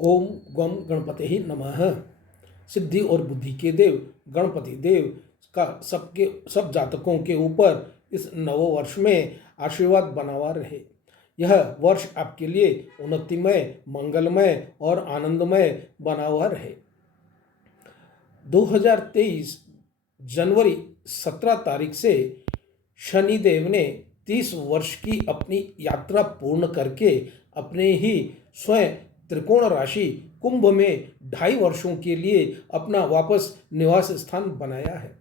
ओम गम गणपते ही नमः। सिद्धि और बुद्धि के देव गणपति देव का सब जातकों के ऊपर इस नव वर्ष में आशीर्वाद बना हुआ रहे। यह वर्ष आपके लिए उन्नतिमय, मंगलमय और आनंदमय बना हुआ रहे। 2023 जनवरी 17 तारीख से शनिदेव ने 30 वर्ष की अपनी यात्रा पूर्ण करके अपने ही स्वयं त्रिकोण राशि कुंभ में 2.5 वर्षों के लिए अपना वापस निवास स्थान बनाया है।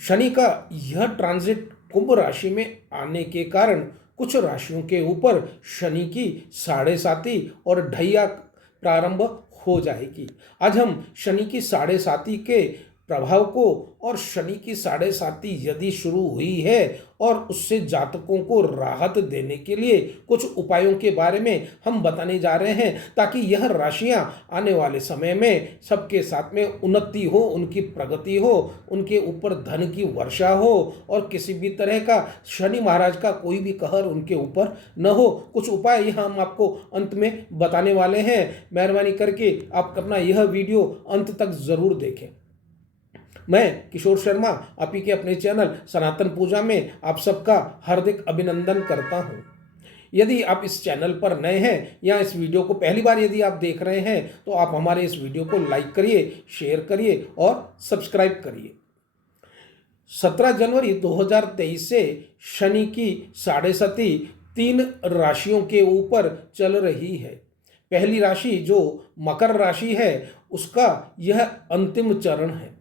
शनि का यह ट्रांजिट कुंभ राशि में आने के कारण कुछ राशियों के ऊपर शनि की 7.5 और ढैया प्रारंभ हो जाएगी। आज हम शनि की 7.5 के प्रभाव को और शनि की 7.5 यदि शुरू हुई है और उससे जातकों को राहत देने के लिए कुछ उपायों के बारे में हम बताने जा रहे हैं, ताकि यह राशियां आने वाले समय में सबके साथ में उन्नति हो, उनकी प्रगति हो, उनके ऊपर धन की वर्षा हो और किसी भी तरह का शनि महाराज का कोई भी कहर उनके ऊपर न हो। कुछ उपाय यह हम आपको अंत में बताने वाले हैं। मेहरबानी करके आप अपना यह वीडियो अंत तक जरूर देखें। मैं किशोर शर्मा आप ही के अपने चैनल सनातन पूजा में आप सबका हार्दिक अभिनंदन करता हूं। यदि आप इस चैनल पर नए हैं या इस वीडियो को पहली बार यदि आप देख रहे हैं तो आप हमारे इस वीडियो को लाइक करिए, शेयर करिए और सब्सक्राइब करिए। 17 जनवरी 2023 से शनि की 7.5 3 राशियों के ऊपर चल रही है। पहली राशि जो मकर राशि है उसका यह अंतिम चरण है।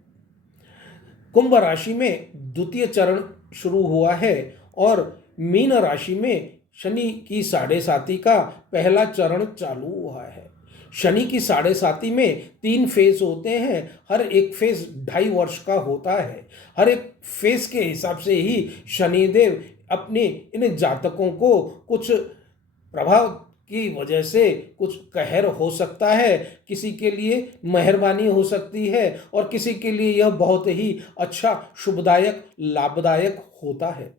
कुंभ राशि में द्वितीय चरण शुरू हुआ है और मीन राशि में शनि की 7.5 का पहला चरण चालू हुआ है। शनि की 7.5 में 3 फेज होते हैं। हर एक फेज 2.5 वर्ष का होता है। हर एक फेज के हिसाब से ही शनिदेव अपने इन जातकों को कुछ प्रभाव की वजह से कुछ कहर हो सकता है, किसी के लिए मेहरबानी हो सकती है और किसी के लिए यह बहुत ही अच्छा, शुभदायक, लाभदायक होता है।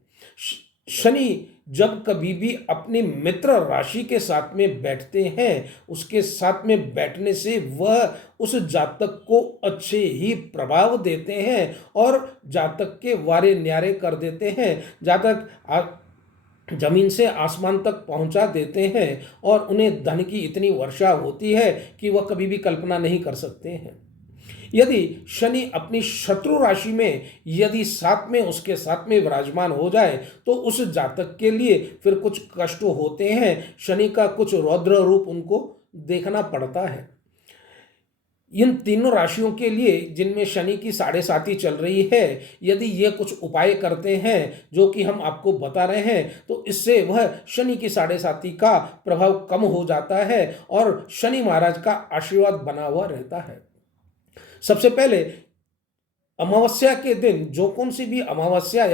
शनि जब कभी भी अपने मित्र राशि के साथ में बैठते हैं, उसके साथ में बैठने से वह उस जातक को अच्छे ही प्रभाव देते हैं और जातक के वारे न्यारे कर देते हैं। जातक जमीन से आसमान तक पहुंचा देते हैं और उन्हें धन की इतनी वर्षा होती है कि वह कभी भी कल्पना नहीं कर सकते हैं। यदि शनि अपनी शत्रु राशि में यदि साथ में उसके साथ में विराजमान हो जाए तो उस जातक के लिए फिर कुछ कष्ट होते हैं। शनि का कुछ रौद्र रूप उनको देखना पड़ता है। इन तीनों राशियों के लिए जिनमें शनि की 7.5 चल रही है, यदि ये कुछ उपाय करते हैं जो कि हम आपको बता रहे हैं तो इससे वह शनि की 7.5 का प्रभाव कम हो जाता है और शनि महाराज का आशीर्वाद बना हुआ रहता है। सबसे पहले अमावस्या के दिन जो कौन सी भी अमावस्या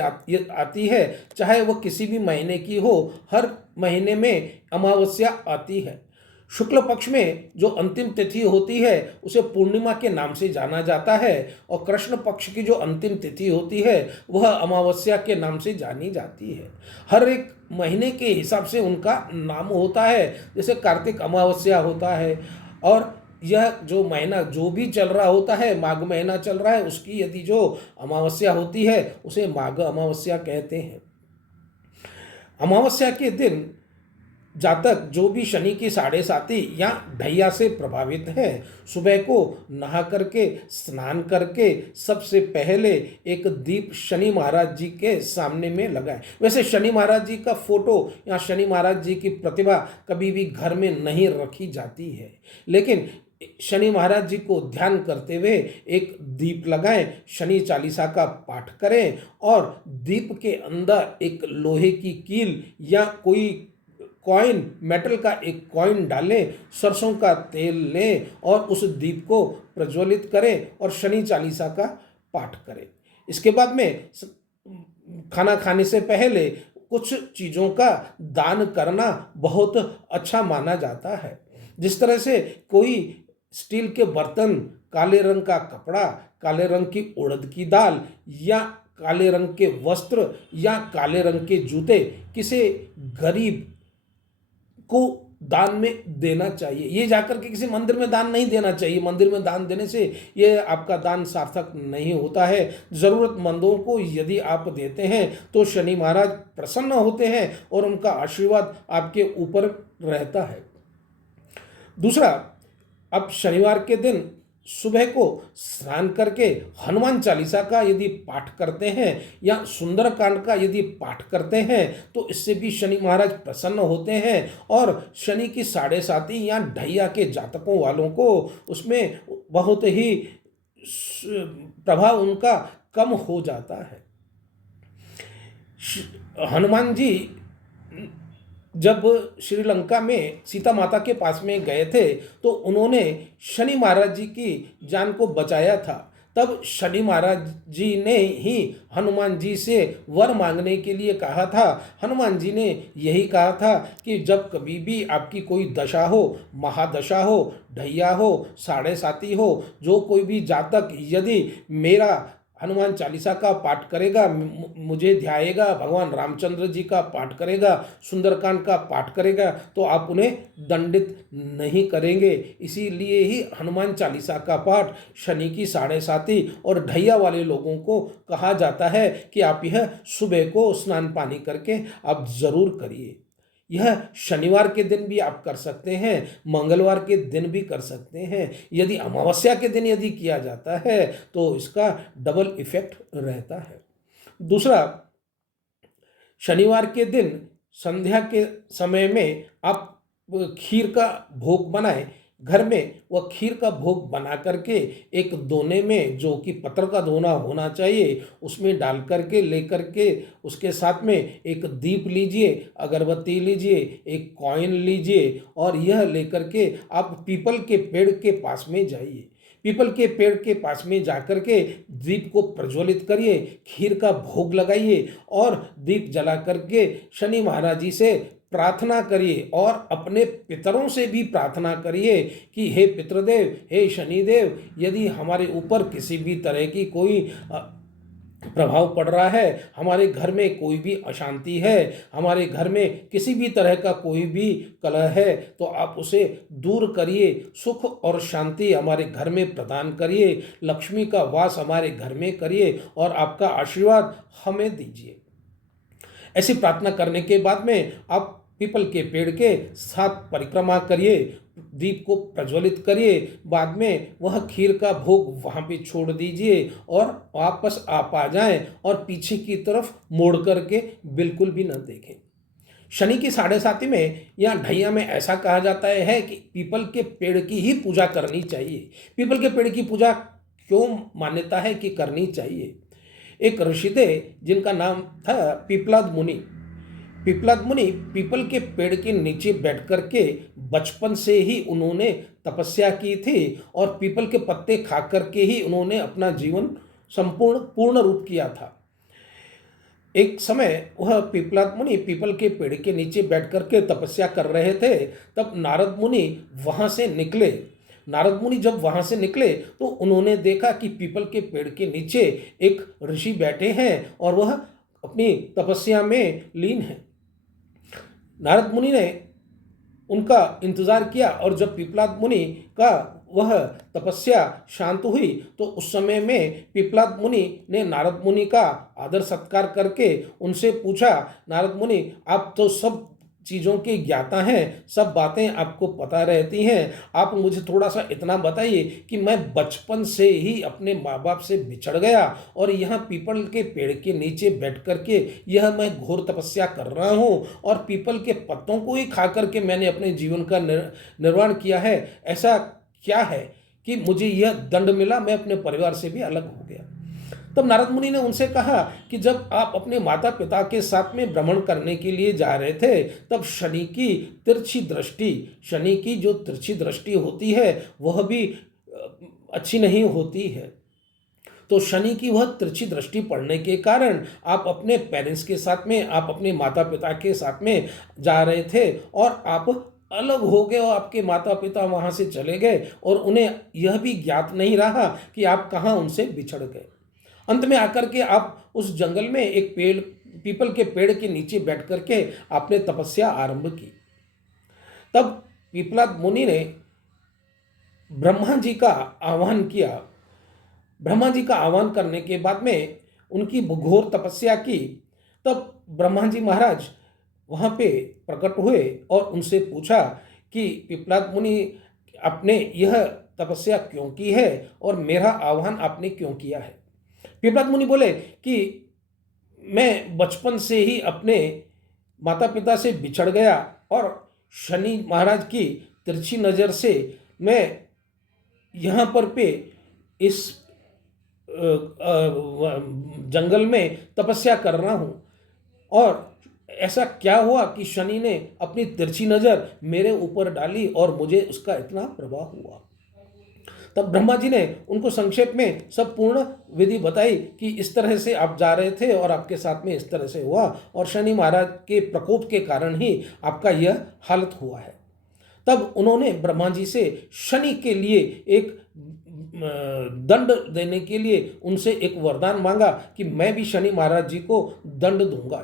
आती है, चाहे वह किसी भी महीने की हो, हर महीने में अमावस्या आती है। शुक्ल पक्ष में जो अंतिम तिथि होती है उसे पूर्णिमा के नाम से जाना जाता है और कृष्ण पक्ष की जो अंतिम तिथि होती है वह अमावस्या के नाम से जानी जाती है। हर एक महीने के हिसाब से उनका नाम होता है। जैसे कार्तिक अमावस्या होता है और यह जो महीना जो भी चल रहा होता है, माघ महीना चल रहा है, उसकी यदि जो अमावस्या होती है उसे माघ अमावस्या कहते हैं। अमावस्या के दिन जातक जो भी शनि की 7.5 या ढैया से प्रभावित हैं, सुबह को नहा करके स्नान करके सबसे पहले एक दीप शनि महाराज जी के सामने में लगाएं। वैसे शनि महाराज जी का फोटो या शनि महाराज जी की प्रतिभा कभी भी घर में नहीं रखी जाती है, लेकिन शनि महाराज जी को ध्यान करते हुए एक दीप लगाएं, शनि चालीसा का पाठ करें और दीप के अंदर एक लोहे की कील या कोई कॉइन, मेटल का एक कॉइन डालें, सरसों का तेल लें और उस दीप को प्रज्वलित करें और शनि चालीसा का पाठ करें। इसके बाद में खाना खाने से पहले कुछ चीज़ों का दान करना बहुत अच्छा माना जाता है। जिस तरह से कोई स्टील के बर्तन, काले रंग का कपड़ा, काले रंग की उड़द की दाल या काले रंग के वस्त्र या काले रंग के जूते किसी गरीब को दान में देना चाहिए। ये जाकर के किसी मंदिर में दान नहीं देना चाहिए। मंदिर में दान देने से ये आपका दान सार्थक नहीं होता है। ज़रूरतमंदों को यदि आप देते हैं तो शनि महाराज प्रसन्न होते हैं और उनका आशीर्वाद आपके ऊपर रहता है। दूसरा, अब शनिवार के दिन सुबह को स्नान करके हनुमान चालीसा का यदि पाठ करते हैं या सुंदरकांड का यदि पाठ करते हैं तो इससे भी शनि महाराज प्रसन्न होते हैं और शनि की साढ़े साती या ढैया के जातकों वालों को उसमें बहुत ही प्रभाव उनका कम हो जाता है। हनुमान जी जब श्रीलंका में सीता माता के पास में गए थे तो उन्होंने शनि महाराज जी की जान को बचाया था। तब शनि महाराज जी ने ही हनुमान जी से वर मांगने के लिए कहा था। हनुमान जी ने यही कहा था कि जब कभी भी आपकी कोई दशा हो, महादशा हो, ढैया हो, साढ़े साती हो, जो कोई भी जातक यदि मेरा हनुमान चालीसा का पाठ करेगा, मुझे ध्याएगा, भगवान रामचंद्र जी का पाठ करेगा, सुंदरकांड का पाठ करेगा, तो आप उन्हें दंडित नहीं करेंगे। इसीलिए ही हनुमान चालीसा का पाठ शनि की साढ़े साती और ढैया वाले लोगों को कहा जाता है कि आप यह सुबह को स्नान पानी करके आप जरूर करिए। यह शनिवार के दिन भी आप कर सकते हैं, मंगलवार के दिन भी कर सकते हैं। यदि अमावस्या के दिन यदि किया जाता है तो इसका डबल इफेक्ट रहता है। दूसरा, शनिवार के दिन संध्या के समय में आप खीर का भोग बनाएं। घर में वह खीर का भोग बना करके एक दोने में, जो कि पत्थर का दोना होना चाहिए, उसमें डाल करके लेकर के उसके साथ में एक दीप लीजिए, अगरबत्ती लीजिए, एक कॉइन लीजिए और यह लेकर के आप पीपल के पेड़ के पास में जाइए। पीपल के पेड़ के पास में जाकर के दीप को प्रज्वलित करिए, खीर का भोग लगाइए और दीप जला करके शनि महाराज जी से प्रार्थना करिए और अपने पितरों से भी प्रार्थना करिए कि हे पितृदेव, हे शनिदेव, यदि हमारे ऊपर किसी भी तरह की कोई प्रभाव पड़ रहा है, हमारे घर में कोई भी अशांति है, हमारे घर में किसी भी तरह का कोई भी कलह है, तो आप उसे दूर करिए, सुख और शांति हमारे घर में प्रदान करिए, लक्ष्मी का वास हमारे घर में करिए और आपका आशीर्वाद हमें दीजिए। ऐसी प्रार्थना करने के बाद में आप पीपल के पेड़ के साथ परिक्रमा करिए, दीप को प्रज्वलित करिए, बाद में वह खीर का भोग वहाँ पे छोड़ दीजिए और वापस आप आ जाएं और पीछे की तरफ मोड़ करके बिल्कुल भी न देखें। शनि की साढ़े साती में या ढैया में ऐसा कहा जाता है कि पीपल के पेड़ की ही पूजा करनी चाहिए। पीपल के पेड़ की पूजा क्यों मान्यता है कि करनी चाहिए? एक ऋषि थे जिनका नाम था पिपलाद मुनि। पिपलाद मुनि पीपल के पेड़ के नीचे बैठ कर के बचपन से ही उन्होंने तपस्या की थी और पीपल के पत्ते खा करके ही उन्होंने अपना जीवन पूर्ण रूप किया था। एक समय वह पिपलाद मुनि पीपल के पेड़ के नीचे बैठ करके तपस्या कर रहे थे, तब नारद मुनि वहाँ से निकले। नारद मुनि जब वहाँ से निकले तो उन्होंने देखा कि पीपल के पेड़ के नीचे एक ऋषि बैठे हैं और वह अपनी तपस्या में लीन है। नारद मुनि ने उनका इंतजार किया और जब पिपलाद मुनि का वह तपस्या शांत हुई तो उस समय में पिपलाद मुनि ने नारद मुनि का आदर सत्कार करके उनसे पूछा, नारद मुनि, आप तो सब चीज़ों के ज्ञाता हैं, सब बातें आपको पता रहती हैं, आप मुझे थोड़ा सा इतना बताइए कि मैं बचपन से ही अपने माँ बाप से बिछड़ गया और यहाँ पीपल के पेड़ के नीचे बैठ कर के यह मैं घोर तपस्या कर रहा हूँ और पीपल के पत्तों को ही खा करके मैंने अपने जीवन का निर्वाण किया है। ऐसा क्या है कि मुझे यह दंड मिला, मैं अपने परिवार से भी अलग हो गया। तब नारद मुनि ने उनसे कहा कि जब आप अपने माता पिता के साथ में भ्रमण करने के लिए जा रहे थे तब शनि की जो तिरछी दृष्टि होती है वह भी अच्छी नहीं होती है। तो शनि की वह तिरछी दृष्टि पड़ने के कारण आप अपने पेरेंट्स के साथ में, आप अपने माता पिता के साथ में जा रहे थे और आप अलग हो गए और आपके माता पिता वहाँ से चले गए और उन्हें यह भी ज्ञात नहीं रहा कि आप कहाँ उनसे बिछड़ गए। अंत में आकर के आप उस जंगल में एक पीपल के पेड़ के नीचे बैठ करके आपने तपस्या आरंभ की। तब पिपलाद मुनि ने ब्रह्मा जी का आह्वान किया। ब्रह्मा जी का आह्वान करने के बाद में उनकी घोर तपस्या की। तब ब्रह्मा जी महाराज वहाँ पे प्रकट हुए और उनसे पूछा कि पिपलाद मुनि, आपने यह तपस्या क्यों की है और मेरा आह्वान आपने क्यों किया है? पिपलाद मुनि बोले कि मैं बचपन से ही अपने माता पिता से बिछड़ गया और शनि महाराज की तिरछी नज़र से मैं यहाँ पर पे इस जंगल में तपस्या कर रहा हूँ। और ऐसा क्या हुआ कि शनि ने अपनी तिरछी नज़र मेरे ऊपर डाली और मुझे उसका इतना प्रभाव हुआ। तब ब्रह्मा जी ने उनको संक्षेप में सब पूर्ण विधि बताई कि इस तरह से आप जा रहे थे और आपके साथ में इस तरह से हुआ और शनि महाराज के प्रकोप के कारण ही आपका यह हालत हुआ है। तब उन्होंने ब्रह्मा जी से शनि के लिए एक दंड देने के लिए उनसे एक वरदान मांगा कि मैं भी शनि महाराज जी को दंड दूंगा।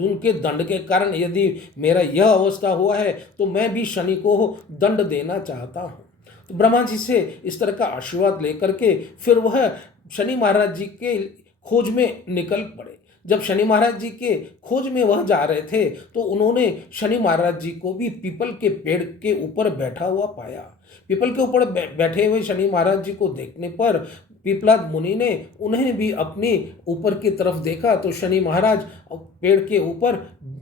उनके दंड के कारण यदि मेरा यह अवस्था हुआ है तो मैं भी शनि को दंड देना चाहता हूँ। तो ब्रह्मा जी से इस तरह का आशीर्वाद लेकर के फिर वह शनि महाराज जी के खोज में निकल पड़े। जब शनि महाराज जी के खोज में वह जा रहे थे तो उन्होंने शनि महाराज जी को भी पीपल के पेड़ के ऊपर बैठा हुआ पाया। पीपल के ऊपर बैठे हुए शनि महाराज जी को देखने पर पिपलाद मुनि ने उन्हें भी अपने ऊपर की तरफ देखा तो शनि महाराज पेड़ के ऊपर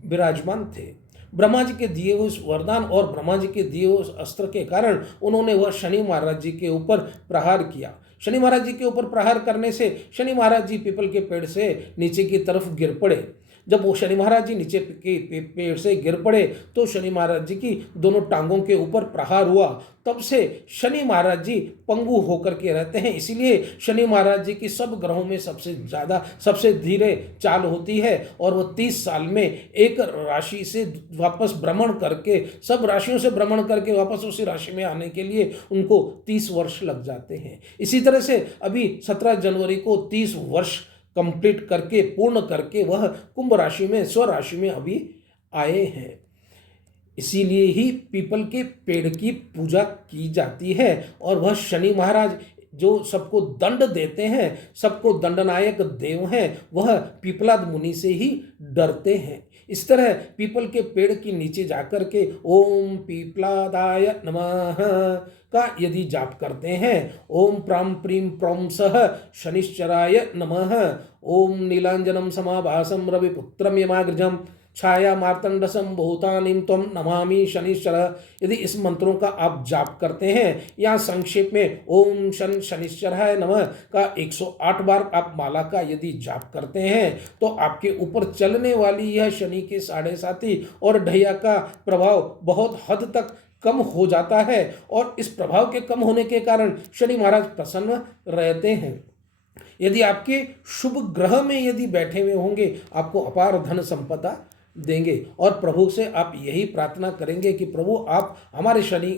विराजमान थे। ब्रह्मा जी के दिए हुए उस वरदान और ब्रह्मा जी के दिए हुए उस अस्त्र के कारण उन्होंने वह शनि महाराज जी के ऊपर प्रहार किया। शनि महाराज जी के ऊपर प्रहार करने से शनि महाराज जी पीपल के पेड़ से नीचे की तरफ गिर पड़े। जब वो शनि महाराज जी नीचे के पेड़ से गिर पड़े तो शनि महाराज जी की दोनों टांगों के ऊपर प्रहार हुआ। तब से शनि महाराज जी पंगु होकर के रहते हैं। इसीलिए शनि महाराज जी की सब ग्रहों में सबसे धीरे चाल होती है और वो 30 साल में एक राशि से वापस भ्रमण करके सब राशियों से भ्रमण करके वापस उसी राशि में आने के लिए उनको 30 वर्ष लग जाते हैं। इसी तरह से अभी 17 जनवरी को 30 वर्ष कंप्लीट करके पूर्ण करके वह कुंभ राशि में स्वराशि में अभी आए हैं। इसीलिए ही पीपल के पेड़ की पूजा की जाती है और वह शनि महाराज जो सबको दंड देते हैं, सबको दंडनायक देव हैं, वह पिपलाद मुनि से ही डरते हैं। इस तरह पीपल के पेड़ के नीचे जाकर के ओम पीपलादाय नमः का यदि जाप करते हैं, ओम प्राम प्रीम प्रौम सह शनिश्चराय नमः, ओम नीलांजनम समाभासम रविपुत्रम यमाग्रजम छाया मार्तंड संभूतानिम त्वम नमामि शनिश्चर, यदि इस मंत्रों का आप जाप करते हैं या संक्षेप में ओम शनिश्चराय नमः का 108 बार आप माला का यदि जाप करते हैं तो आपके ऊपर चलने वाली यह शनि के साढ़े साथी और ढैया का प्रभाव बहुत हद तक कम हो जाता है और इस प्रभाव के कम होने के कारण शनि महाराज प्रसन्न रहते हैं। यदि आपके शुभ ग्रह में यदि बैठे हुए होंगे आपको अपार धन संपदा देंगे और प्रभु से आप यही प्रार्थना करेंगे कि प्रभु आप हमारे शनि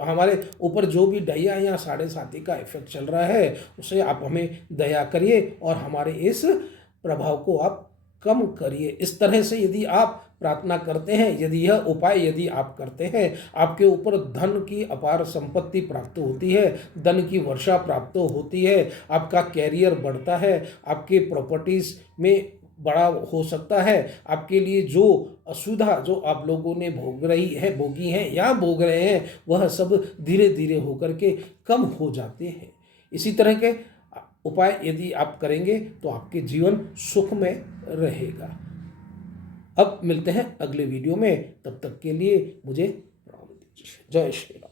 हमारे ऊपर जो भी ढैया या साढ़े साथी का इफेक्ट चल रहा है उसे आप हमें दया करिए और हमारे इस प्रभाव को आप कम करिए। इस तरह से यदि आप प्रार्थना करते हैं, यदि यह उपाय यदि आप करते हैं, आपके ऊपर धन की अपार संपत्ति प्राप्त होती है, धन की वर्षा प्राप्त होती है, आपका कैरियर बढ़ता है, आपके प्रॉपर्टीज़ में बड़ा हो सकता है, आपके लिए जो असुविधा जो आप लोगों ने भोगी हैं या भोग रहे हैं वह सब धीरे धीरे होकर के कम हो जाते हैं। इसी तरह के उपाय यदि आप करेंगे तो आपके जीवन सुख में रहेगा। अब मिलते हैं अगले वीडियो में, तब तक के लिए मुझे प्रणाम दीजिए। जय श्री राम।